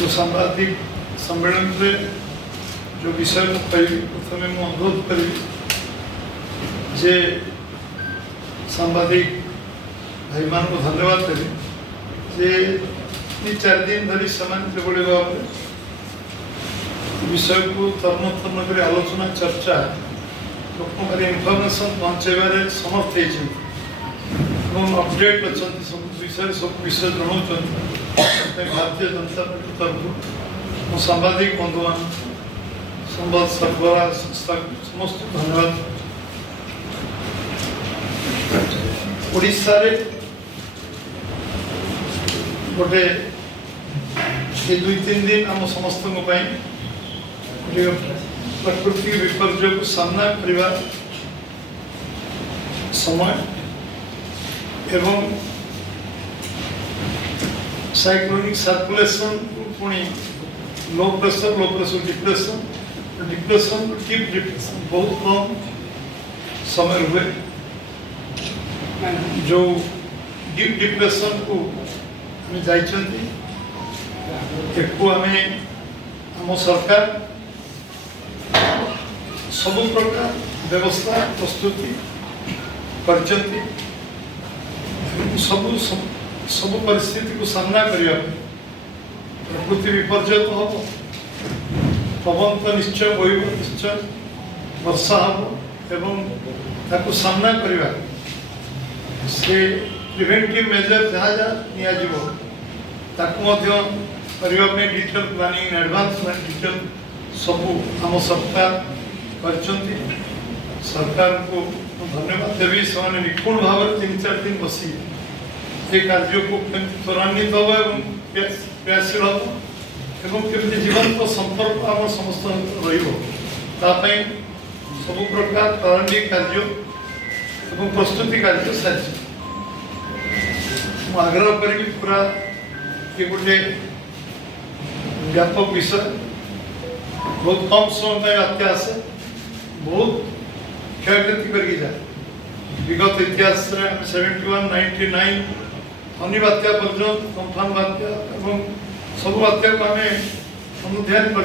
जो सांबादिक सम्मेलन में जो विषय को कही प्रथम मुझे अनुरोध करी जे सांबादिक भाई मान को धन्यवाद करी जे 4 दिन धरी सामान्य बड़े भाव विषय को तर्म कर आलोचना चर्चा लोक इनफर्मेशन पहुँचाइबार समर्थ होती अपडेट अच्छा सब विषय जनाऊँ भारतीय जनता पार्टी तरफ सांबादिक बंधु मान संवाद सरबराह संस्था समस्त धन्यवाद। ओडिशा रे गोटे 2-3 दिन आम समस्त प्रकृति विपर्य को सामना करने समय एवं साइक्लोनिक सर्कुलेशन पुणी low pressure depression deep depression बहुत कम समय हुए जो डीप डिप्रेशन को हमें जाइछंती आम सरकार सब प्रकार व्यवस्था प्रस्तुति करचंती सब परिस्थिति को सामना करने प्रकृति विपर्य तो हम पवन तो निश्चय बहब निश्चय वर्षा हम एवं ताको सामना करवा से प्रिवेंटिव मेजर जहाँ जहाँ करने डिटेल प्लानिंग एडवांस डिटेल सबू आम सरकार करचंती सरकार को धन्यवाद देवी से निपुण भाव 3-4 दिन बसी ये कार्य को त्वरान्वित हम एवं प्रयासशील हम एवं केमती जीवंत संपर्क आम समस्त रही सब प्रकार प्रारंभिक कार्य एवं प्रस्तुति कार्य सारी आग्रह करी पूरा ये गोटे व्यापक विषय बहुत कम समय बात्या आसे बहुत क्षयक्षति करके जाए विगत इतिहास 71, 99 फनी बात्या पर्यंत तूफान बात्या एवं सब बात्या को आम अनुध्यान कर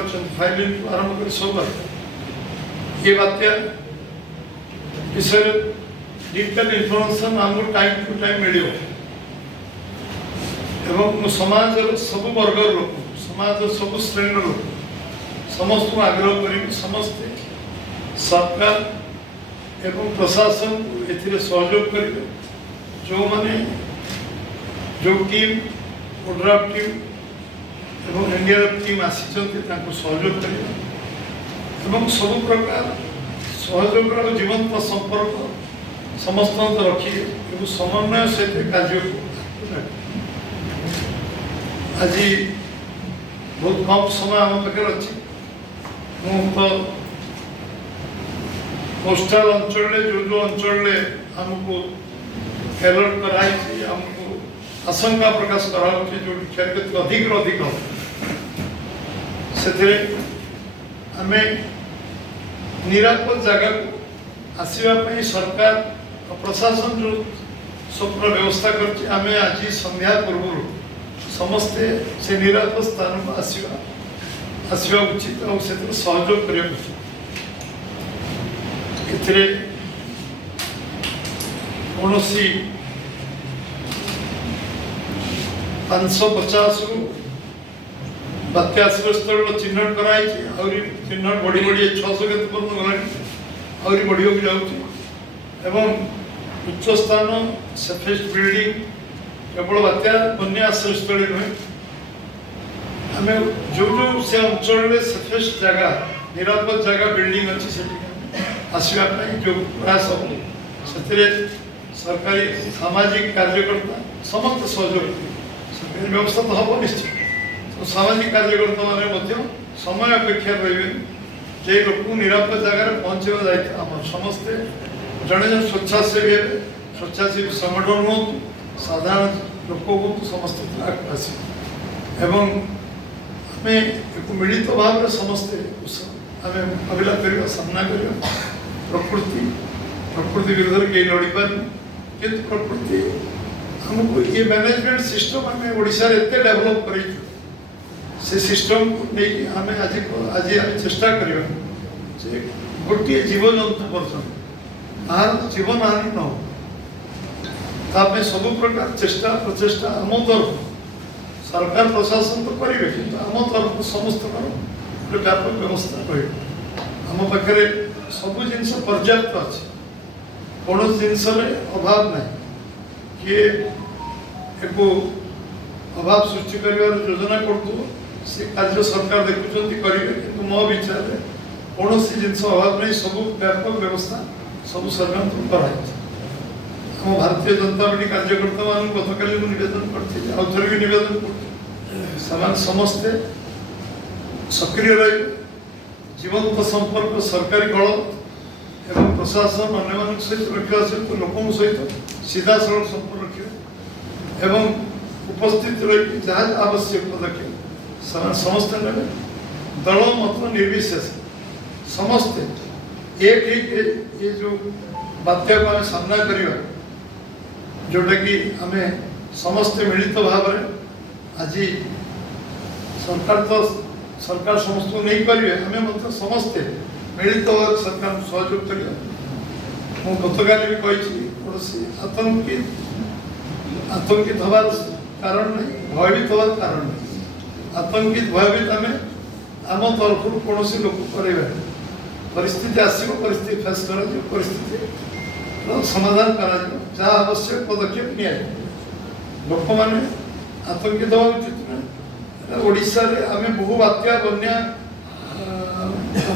आरंभ कर सब बात्या ये बात्या विषय डिटेल इनफॉरमेशन आमको टाइम टू टाइम मिले एवं समाज सब वर्ग लोक समाज सब श्रेणी लोक समस्त को आग्रह कर समस्ते सरकार एवं प्रशासन ए सहयोग करेंगे जो माने जो टीम ओड्राफ टीम एवं एनडीआरएफ टीम आसी सहयोग करेंगे एवं सब प्रकार सहयोग जीवंत संपर्क समस्त रखिए एवं समन्वय सहित कार्य आज बहुत कम समय आम पाखे अच्छी तो कोस्टल अंचल जो अंचल आमको अलर्ट कराई आमको आशंका प्रकाश करा जो क्षयक्षति अधिक अधिक से आम निरापद जगह को आसवाई सरकार प्रशासन जो सब व्यवस्था कर आज संध्या पूर्व समस्ते से निरापद स्थान को आसवा उचित और से सहयोग करने उचित कौन 550 रु बात्या आश्रयस्थल चिन्हट कराई चिन्हट बढ़ी बढ़ी 600 के गला बढ़िया जाऊँ उच्च स्थान सेफेस्ट बिल्डिंग केवल बात्या बन्या आश्रयस्थल नुहे आम जो जो से अंचल सेफेस्ट जगह निरापद जगह बिल्डिंग अच्छी से आसवाई जो प्रयास से सरकारी सामाजिक कार्यकर्ता समस्त सहयोग सरकारी व्यवस्था तो हम निश्चित तो सामाजिक कार्यकर्ता मैंने समय अपेक्षा रही जे लोक निरापद जगह पहुँचा दायित्व आम समस्ते जड़े जन स्वेच्छासेवी संगठन हूँ साधारण लोक हूँ समस्त आस एवं आम एक मिलित भाव में समस्ते आम मुकाबला करवा सामना करवा प्रकृति विरुद्ध कई लड़ी पार कि प्रकृति हमको ये मैनेजमेंट सिस्टम आम ओडिशा एत डेभलप कर से सिस्टम को नहीं आम आज आज आम चेष्टा करवा जे गोटे जीवजंतु पर्यटन आर जीवन हानि न हो सब प्रकार चेष्टा प्रचेषा आम तरफ सरकार प्रशासन तो करेंगे कि आम तरफ समस्त गोटे व्यापक व्यवस्था रही आम पाखे सब जिन पर्याप्त अच्छे कौन जिनस अभाव ना किए एक अभाव सृष्टि कर योजना कर से कार्य सरकार देखुं करेंगे कि मो विचार कौन जिनस अभाव नहीं सब व्यापक व्यवस्था सब सरकार कराई आम भारतीय जनता पार्टी कार्यकर्ता मान गत काली निवेदन करी आउे भी निवेदन कर समस्ते सक्रिय रही जीवंत संपर्क सरकारी कल एवं प्रशासन अन्य सहित रखा सहित लोकों सहित सीधा सरल संपर्क रखिए एवं उपस्थित रही जहाँ आवश्यक पदक्षेप समस्ते ने दल मत निर्विशेष समस्ते एक ये जो बात्या को आम सामना करवा जोटा कि आम समस्ते मिलित भाव आज सरकार तो सरकार समस्त को नहीं करेंगे आम समस्ते मिलित भाव सरकार सहयोग कर गतकाल भी कही कौन आतंकित हबार कारण नहीं भयभीत हबार कारण नहीं आतंकित भयभीत आम आम तरफ कौन लोक कर परिस्थिति आसो परिस्थिति फेस कर परिस्थिति समाधान कर आवश्यक पदक्षेप नि लोक मैंने आतंकित हवा उचित ना ओडिशा रे आम बहु बात्या बन्या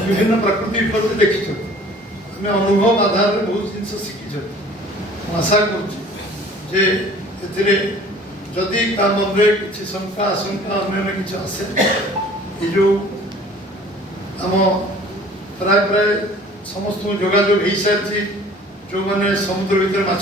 विभिन्न प्रकृति विपत्ति देखी आम अनुभव आधार में बहुत जिन शिखी आशा करुचे जदि का मन में किसी शंका आशंका अन्य किसी आसे ये जो आम प्राय प्राय समस्त जोगाजोग हो सारी जो मैंने समुद्र भितर माछ